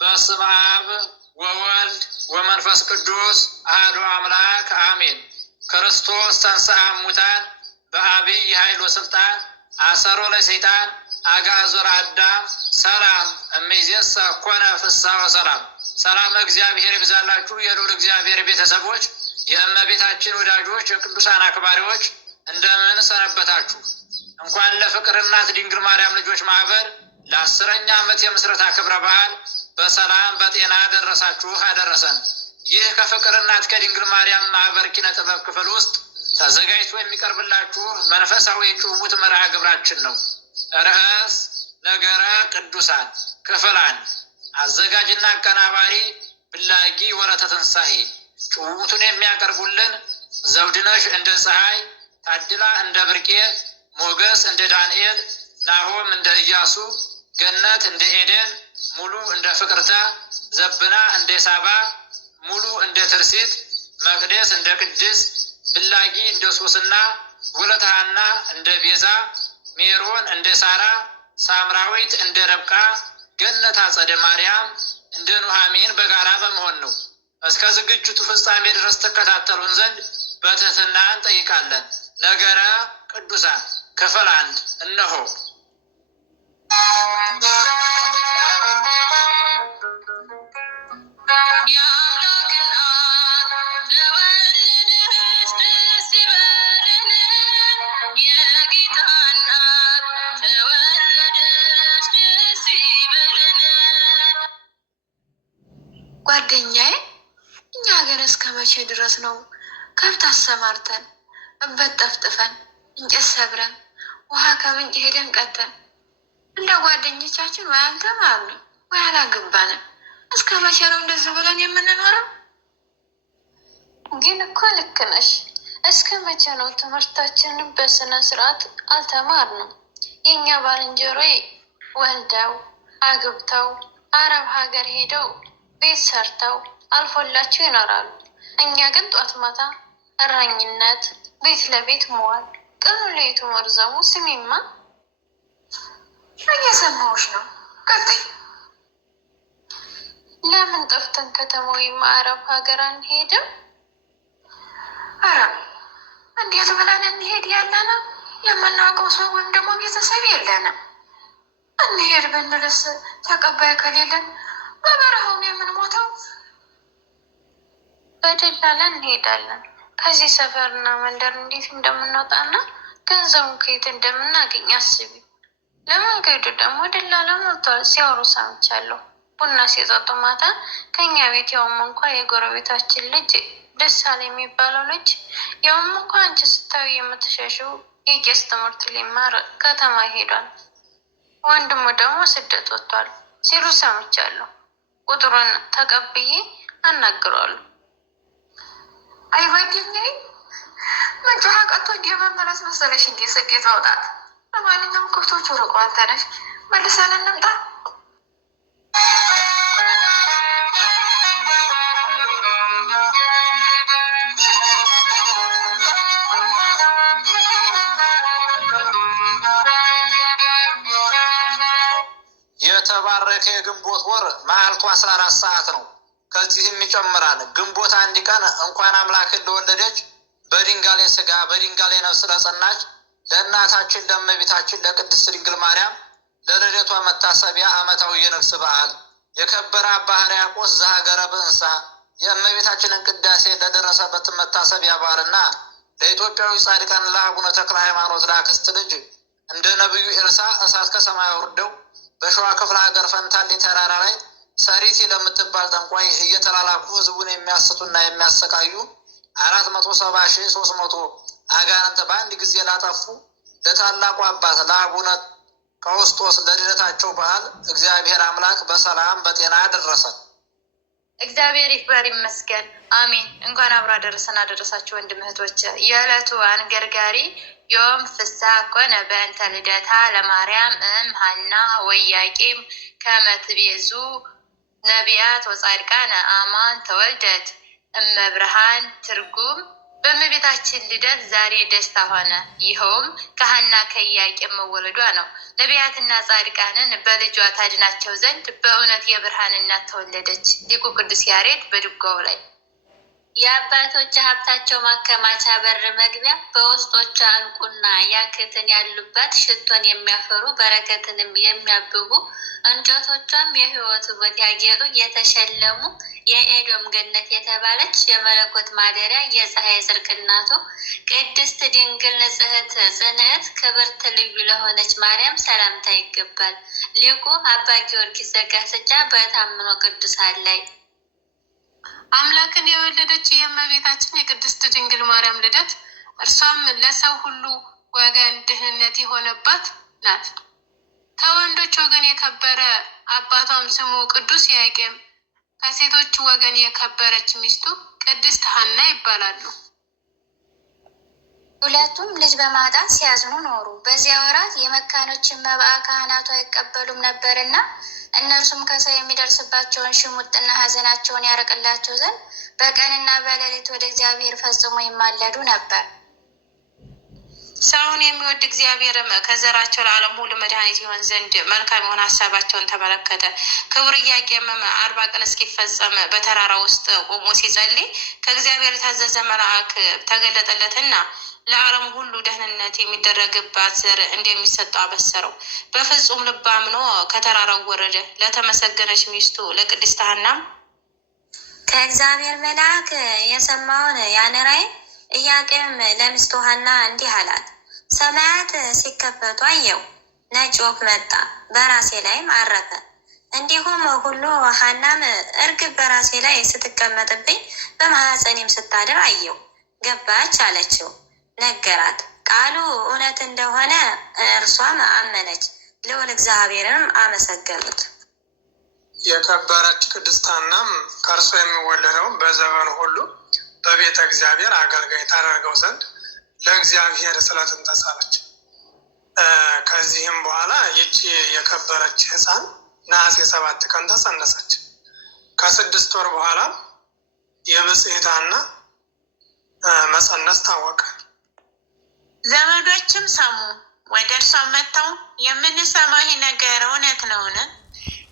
በስመ አብ ወወልድ ወመንፈስ ቅዱስ አሐዱ አምላክ አሜን። ክርስቶስ ተንሥአ እሙታን በአብይ ኃይል ወሥልጣን አሰሮ ለሰይጣን አግዓዞ ለአዳም ሰላም እምይእዜሰ ኮነ ፍስሐ ወሰላም። ሰላም እግዚአብሔር ይብዛላችሁ የልዑል እግዚአብሔር ቤተሰቦች፣ የእመቤታችን ወዳጆች፣ የቅዱሳን አክባሪዎች እንደምን ሰነበታችሁ? እንኳን ለፍቅር እናት ድንግል ማርያም ልጆች ማህበር ለ10ኛ ዓመት የምስረታ ክብረ በዓል በሰላም በጤና ደረሳችሁ አደረሰን። ይህ ከፍቅር እናት ከድንግል ማርያም ማህበር ኪነ ጥበብ ክፍል ውስጥ ተዘጋጅቶ የሚቀርብላችሁ መንፈሳዊ ጭውውት መርሃ ግብራችን ነው። ርዕስ ነገረ ቅዱሳን ክፍል 1። አዘጋጅና አቀናባሪ ብላጊ ወለተ ትንሣኤ። ጭውውቱን የሚያቀርቡልን ዘውድነሽ እንደ ፀሐይ፣ ታድላ እንደ ብርቄ፣ ሞገስ እንደ ዳንኤል፣ ናሆም እንደ ኢያሱ፣ ገነት እንደ ኤደን፣ ሙሉ እንደ ፍቅርታ፣ ዘብና እንደ ሳባ፣ ሙሉ እንደ ትርሲት፣ መቅደስ እንደ ቅድስት፣ ብላጊ እንደ ሶስና፣ ወለተሃና እንደ ቤዛ፣ ሜሮን እንደ ሳራ፣ ሳምራዊት እንደ ረብቃ፣ ገነት አጸደ ማርያም እንደ ኑሃሚን በጋራ በመሆን ነው። እስከ ዝግጅቱ ፍጻሜ ድረስ ተከታተሉን ዘንድ በትህትና እንጠይቃለን። ነገረ ቅዱሳን ክፍል 1 እነሆ። ጓደኛዬ፣ እኛ ግን እስከ መቼ ድረስ ነው ከብት አሰማርተን እበት ጠፍጥፈን እንጨት ሰብረን ውሃ ከምንጭ ሄደን ቀተን እንደ ጓደኞቻችን ወይ አልተማርንም ወይ አላገባንም? እስከ መቼ ነው እንደዚህ ብለን የምንኖረው? ግን እኮ ልክ ነሽ። እስከ መቼ ነው ትምህርታችንን በስነ ስርዓት አልተማርንም? የእኛ ባልንጀሮች ወልደው አግብተው አረብ ሀገር ሄደው ቤት ሰርተው አልፎላቸው ይኖራሉ። እኛ ግን ጧት ማታ እረኝነት፣ ቤት ለቤት መዋል፣ ቀኑ ሌቱ መርዘሙ። ስሚማ፣ እየሰማሁሽ ነው። ቀጥይ። ለምን ጠፍተን ከተማ ወይም አረብ ሀገር አንሄድም? አረብ እንዴት ብለን እንሄድ? ያለንም የምናውቀው ሰው ወይም ደግሞ ቤተሰብ የለንም። እንሄድ ብንልስ ተቀባይ ከሌለን በበረሃውን የምንሞተው። በደላላ እንሄዳለን። ከዚህ ሰፈርና መንደር እንዴት እንደምንወጣና ገንዘቡን ከየት እንደምናገኝ አስቢ። ለመንገዱ ደግሞ ደላላ ሞልቷል ሲያወሩ ሰምቻለሁ። ቡና ሲጠጡ ማታ ከኛ ቤት ያውም እንኳ የጎረቤታችን ልጅ ደሳል የሚባለው ልጅ ያውም እንኳ አንቺ ስታዩ የምትሸሽው የቄስ ትምህርት ሊማር ከተማ ሄዷል። ወንድሙ ደግሞ ስደት ወጥቷል ሲሉ ሰምቻለሁ። ቁጥሩን ተቀብዬ አናግረዋለሁ። አይ ጓደኛዬ፣ መንጮሃ ቀጥቶ እንዲመመለስ መሰለሽ እንዴ ስኬት ማውጣት። ለማንኛውም ከብቶቹ ርቀዋል። ተነሽ መልሰን እንምጣ። የተባረከ የግንቦት ወር መዓልቱ 14 ሰዓት ነው። ከዚህም ይጨምራል። ግንቦት 1 ቀን እንኳን አምላክን ለወለደች በድንጋሌ ስጋ በድንጋሌ ነፍስ ለጸናች ለእናታችን ለእመቤታችን ለቅድስት ድንግል ማርያም ለልደቷ መታሰቢያ ዓመታዊ የንግስ በዓል የከበረ አባ ሕርያቆስ ዘሀገረ ብእንሳ የእመቤታችንን ቅዳሴ ለደረሰበት መታሰቢያ በዓልና ለኢትዮጵያዊ ጻድቃን ለአቡነ ተክለ ሃይማኖት ለአክስት ልጅ እንደ ነቢዩ ኤልሳ እሳት ከሰማይ ወርደው በሸዋ ክፍለ ሀገር ፈንታሌ ተራራ ላይ ሰሪቲ ለምትባል ጠንቋይ እየተላላኩ ህዝቡን የሚያስቱና የሚያሰቃዩ 470,300 አጋንንት በአንድ ጊዜ ላጠፉ ለታላቁ አባት ለአቡነ ቀውስጦስ ለልደታቸው በዓል እግዚአብሔር አምላክ በሰላም በጤና ደረሰ። እግዚአብሔር ይክበር ይመስገን። አሚን። እንኳን አብሮ አደረሰን አደረሳችሁ ወንድም እህቶች። የዕለቱ አንገርጋሪ ዮም ፍስሐ ኮነ በእንተ ልደታ ለማርያም ሐና ወኢያቄም ከመ ትቤዙ ነቢያት ወጻድቃን አማን ተወልደት እመብርሃን። ትርጉም በእመቤታችን ልደት ዛሬ ደስታ ሆነ። ይኸውም ከሐና ከኢያቄም መወለዷ ነው። ነቢያትና ጻድቃንን በልጇ ታድናቸው ዘንድ በእውነት የብርሃን እናት ተወለደች። ሊቁ ቅዱስ ያሬድ በድጓው ላይ የአባቶች ሀብታቸው ማከማቻ በር መግቢያ በውስጦቿ ዕንቁና ያክንት ያሉባት ሽቶን የሚያፈሩ በረከትንም የሚያብቡ እንጨቶቿም የሕይወት ውበት ያጌጡ የተሸለሙ የኤዶም ገነት የተባለች የመለኮት ማደሪያ የፀሐይ ጽርቅ እናቱ ቅድስት ድንግል ንጽሕት ጽንዕት ክብርት ልዩ ለሆነች ማርያም ሰላምታ ይገባል። ሊቁ አባ ጊዮርጊስ ዘጋስጫ በታምኖ ቅዱሳን ላይ አምላክን የወለደች የእመቤታችን የቅድስት ድንግል ማርያም ልደት እርሷም ለሰው ሁሉ ወገን ድህነት የሆነባት ናት። ከወንዶች ወገን የከበረ አባቷም ስሙ ቅዱስ ኢያቄም፣ ከሴቶች ወገን የከበረች ሚስቱ ቅድስት ሐና ይባላሉ። ሁለቱም ልጅ በማጣት ሲያዝኑ ኖሩ። በዚያ ወራት የመካኖችን መባዓ ካህናቱ አይቀበሉም ነበርና እነርሱም ከሰው የሚደርስባቸውን ሽሙጥና ሐዘናቸውን ያርቅላቸው ዘንድ በቀንና በሌሊት ወደ እግዚአብሔር ፈጽሞ ይማለዱ ነበር። ሰውን የሚወድ እግዚአብሔርም ከዘራቸው ለዓለም ሁሉ መድኃኒት ይሆን ዘንድ መልካም የሆነ ሀሳባቸውን ተመለከተ። ክቡር ኢያቄምም 40 ቀን እስኪፈጸም በተራራ ውስጥ ቆሞ ሲጸልይ ከእግዚአብሔር የታዘዘ መልአክ ተገለጠለትና ለዓለም ሁሉ ደህንነት የሚደረግባት ዘር እንደሚሰጠው አበሰረው። በፍጹም ልብ አምኖ ከተራራው ወረደ። ለተመሰገነች ሚስቱ ለቅድስት ሐናም ከእግዚአብሔር መልአክ የሰማውን ያን ራእይ ኢያቄም ለሚስቱ ሐና እንዲህ አላት። ሰማያት ሲከፈቱ አየሁ፣ ነጭ ወፍ መጣ፣ በራሴ ላይም አረፈ። እንዲሁም ሁሉ ሐናም እርግብ በራሴ ላይ ስትቀመጥብኝ በማኅፀኔም ስታድር አየሁ። ገባች አለችው፣ ነገራት። ቃሉ እውነት እንደሆነ እርሷም አመነች። ልዑል እግዚአብሔርንም አመሰገኑት። የከበረች ቅድስት ሐናም ከእርሷ የሚወለደውን በዘመኑ ሁሉ በቤተ እግዚአብሔር አገልጋይ ታደርገው ዘንድ ለእግዚአብሔር ስለትን ተሳለች። ከዚህም በኋላ ይቺ የከበረች ሕፃን ነሐሴ 7 ቀን ተጸነሰች። ከ6 ወር በኋላ የብፅዕት ሐና መጸነስ ታወቀ። ዘመዶችም ሰሙ። ወደ እርሷ መጥተው የምንሰማው ይህ ነገር እውነት ነውን?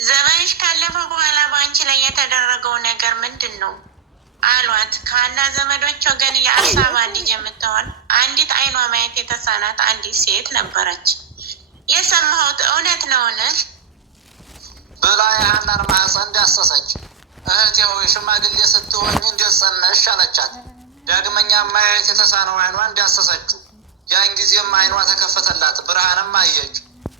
ዘመንሽ ካለፈ በኋላ በአንቺ ላይ የተደረገው ነገር ምንድን ነው አሏት። ከሐና ዘመዶች ወገን የአርሳባ ልጅ የምትሆን አንዲት ዓይኗ ማየት የተሳናት አንዲት ሴት ነበረች። የሰማሁት እውነት ነውን ብላ የሐናን ማኅፀን ዳሰሰች። እህቴ ሆይ ሽማግሌ ስትሆኝ እንዴት ጸነስሽ አለቻት። ዳግመኛ ማየት የተሳነው ዓይኗን ዳሰሰችው። ያን ጊዜም ዓይኗ ተከፈተላት፣ ብርሃንም አየች።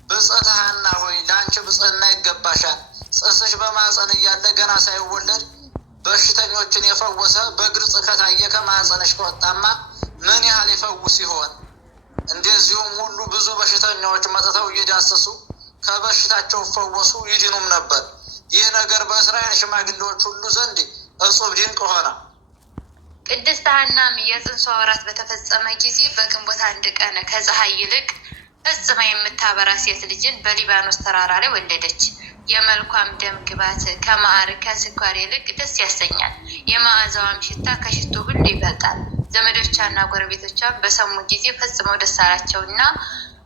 ብፅዕት ሐና ሆይ ለአንቺ ብፅዕና ይገባሻል። ጽንስሽ በማኅፀን እያለ ገና ሳይወለድ በሽተኞችን የፈወሰ በግልጽ ከታየ ከማኅፀንሽ ከወጣማ ምን ያህል ይፈውስ ይሆን? እንደዚሁም ሁሉ ብዙ በሽተኛዎች መጥተው እየዳሰሱ ከበሽታቸው ፈወሱ ይድኑም ነበር። ይህ ነገር በእስራኤል ሽማግሌዎች ሁሉ ዘንድ እጹብ ድንቅ ሆነ። ቅድስት ሐናም የጽንሷ ወራት በተፈጸመ ጊዜ በግንቦት 1 ቀን ከፀሐይ ይልቅ ፈጽማ የምታበራ ሴት ልጅን በሊባኖስ ተራራ ላይ ወለደች። የመልኳም ደም ግባት ከማር ከስኳር ይልቅ ደስ ያሰኛል። የመዓዛዋም ሽታ ከሽቶ ሁሉ ይበልጣል። ዘመዶቿና ጎረቤቶቿም በሰሙ ጊዜ ፈጽመው ደስ አላቸውና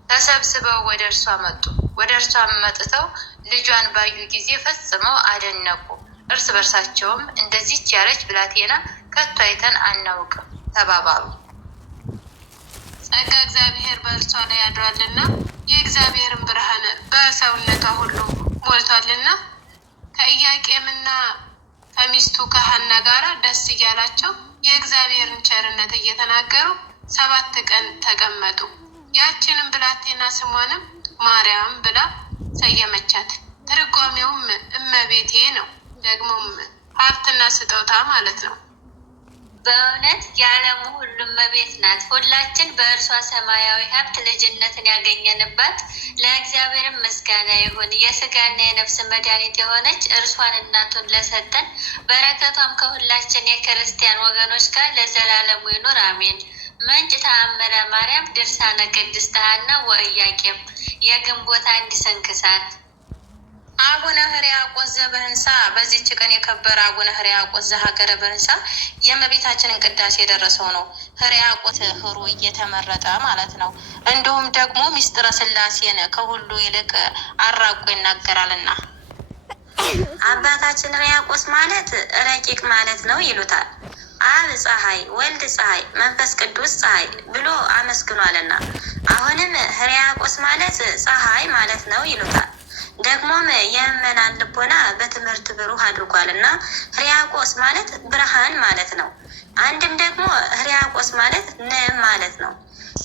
ተሰብስበው ወደ እርሷ መጡ። ወደ እርሷ መጥተው ልጇን ባዩ ጊዜ ፈጽመው አደነቁ። እርስ በርሳቸውም እንደዚች ያለች ብላቴና ከቶ አይተን አናውቅም ተባባሉ። ጸጋ እግዚአብሔር በእርሷ ላይ ያድራልና የእግዚአብሔርን ብርሃን በሰውነቷ ሁሉ ሞልቷልና ከኢያቄምና ከሚስቱ ከሐና ጋር ደስ እያላቸው የእግዚአብሔርን ቸርነት እየተናገሩ 7 ቀን ተቀመጡ። ያችንም ብላቴና ስሟንም ማርያም ብላ ሰየመቻት። ትርጓሜውም እመቤቴ ነው። ደግሞም ሀብትና ስጦታ ማለት ነው። በእውነት የዓለሙ ሁሉ እመቤት ናት። ሁላችን በእርሷ ሰማያዊ ሀብት ልጅነትን ያገኘንባት ለእግዚአብሔርም ምስጋና ይሁን። የስጋና የነፍስ መድኃኒት የሆነች እርሷን እናቱን ለሰጠን በረከቷም ከሁላችን የክርስቲያን ወገኖች ጋር ለዘላለሙ ይኑር አሜን። ምንጭ ተአምረ ማርያም ድርሳነ ቅድስት ሐና ወኢያቄም። የግንቦት አንድ ስንክሳር። አቡነ ሕርያቆስ ዘበህንሳ። በዚህች ቀን የከበረ አቡነ ሕርያቆስ ዘሀገረ በህንሳ የእመቤታችንን ቅዳሴ የደረሰው ነው። ሕርያቆስ ህሩይ እየተመረጠ ማለት ነው። እንዲሁም ደግሞ ሚስጥረ ስላሴን ከሁሉ ይልቅ አራቆ ይናገራልና አባታችን ሕርያቆስ ማለት ረቂቅ ማለት ነው ይሉታል። አብ ፀሐይ፣ ወልድ ፀሐይ፣ መንፈስ ቅዱስ ፀሐይ ብሎ አመስግኗልና አሁንም ሕርያቆስ ማለት ፀሐይ ማለት ነው ይሉታል። ደግሞም የምእመናን ልቦና በትምህርት ብሩህ አድርጓልና ሕርያቆስ ማለት ብርሃን ማለት ነው። አንድም ደግሞ ሕርያቆስ ማለት ንብ ማለት ነው።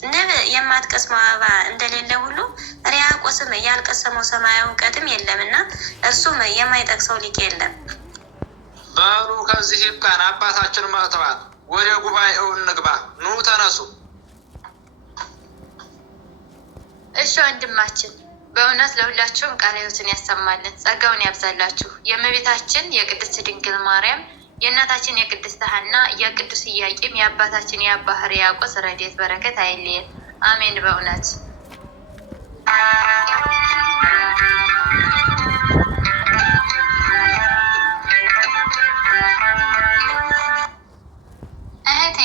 ንብ የማትቀስመው አበባ እንደሌለ ሁሉ ሕርያቆስም ያልቀሰመው ሰማያዊ እውቀትም የለምና እርሱም የማይጠቅሰው ሊቅ የለም። በሉ ከዚህ ይብቃን። አባታችን መጥተዋል። ወደ ጉባኤው እንግባ። ኑ ተነሱ። እሺ ወንድማችን፣ በእውነት ለሁላችሁም ቃለ ሕይወትን ያሰማልን፣ ጸጋውን ያብዛላችሁ። የእመቤታችን የቅድስት ድንግል ማርያም፣ የእናታችን የቅድስት ሐና፣ የቅዱስ ኢያቄም፣ የአባታችን የአባ ሕርያቆስ ረድኤት በረከት አይለየን አሜን። በእውነት እህቴ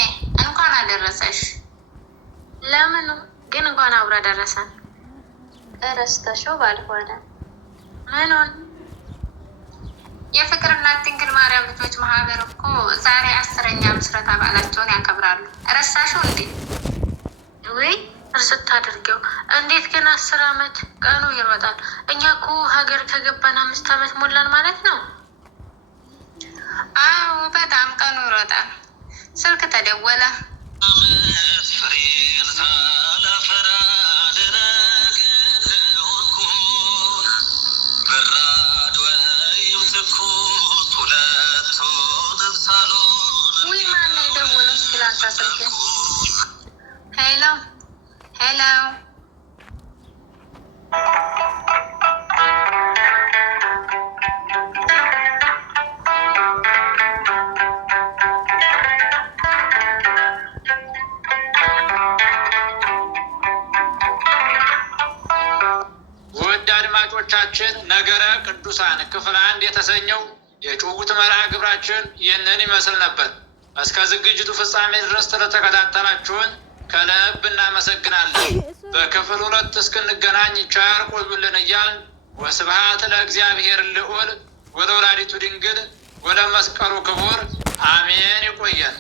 እንኳን አደረሰሽ። ለምኑ ግን እንኳን አብሮ ደረሰን። ረስተሽው ባልሆነ ምኑን? የፍቅር እናት ድንግል ማርያም ልጆች ማህበር እኮ ዛሬ 10ኛ ምስረታ በዓላቸውን ያከብራሉ። ረሳሽው እንዴ? ወይ እርስት አድርገው። እንዴት ግን 10 ዓመት ቀኑ ይሮጣል። እኛ እኮ ሀገር ከገባን 5 ዓመት ሞላን ማለት ነው። አዎ በጣም ቀኑ ይሮጣል። ስልክ ተደወለ። ሄሎ ሄሎ፣ ውድ አድማጮቻችን ነገረ ቅዱሳን ክፍል 1 የተሰኘው የጭውውት መርሃ ግብራችን ይህንን ይመስል ነበር። እስከ ዝግጅቱ ፍጻሜ ድረስ ስለተከታተላችሁን ከልብ እናመሰግናለን። በክፍል 2 እስክንገናኝ ቸር ቆዩልን እያልን ወስብሐት ለእግዚአብሔር ልዑል ወለወላዲቱ ድንግል ወለመስቀሉ ክቡር አሜን። ይቆየን።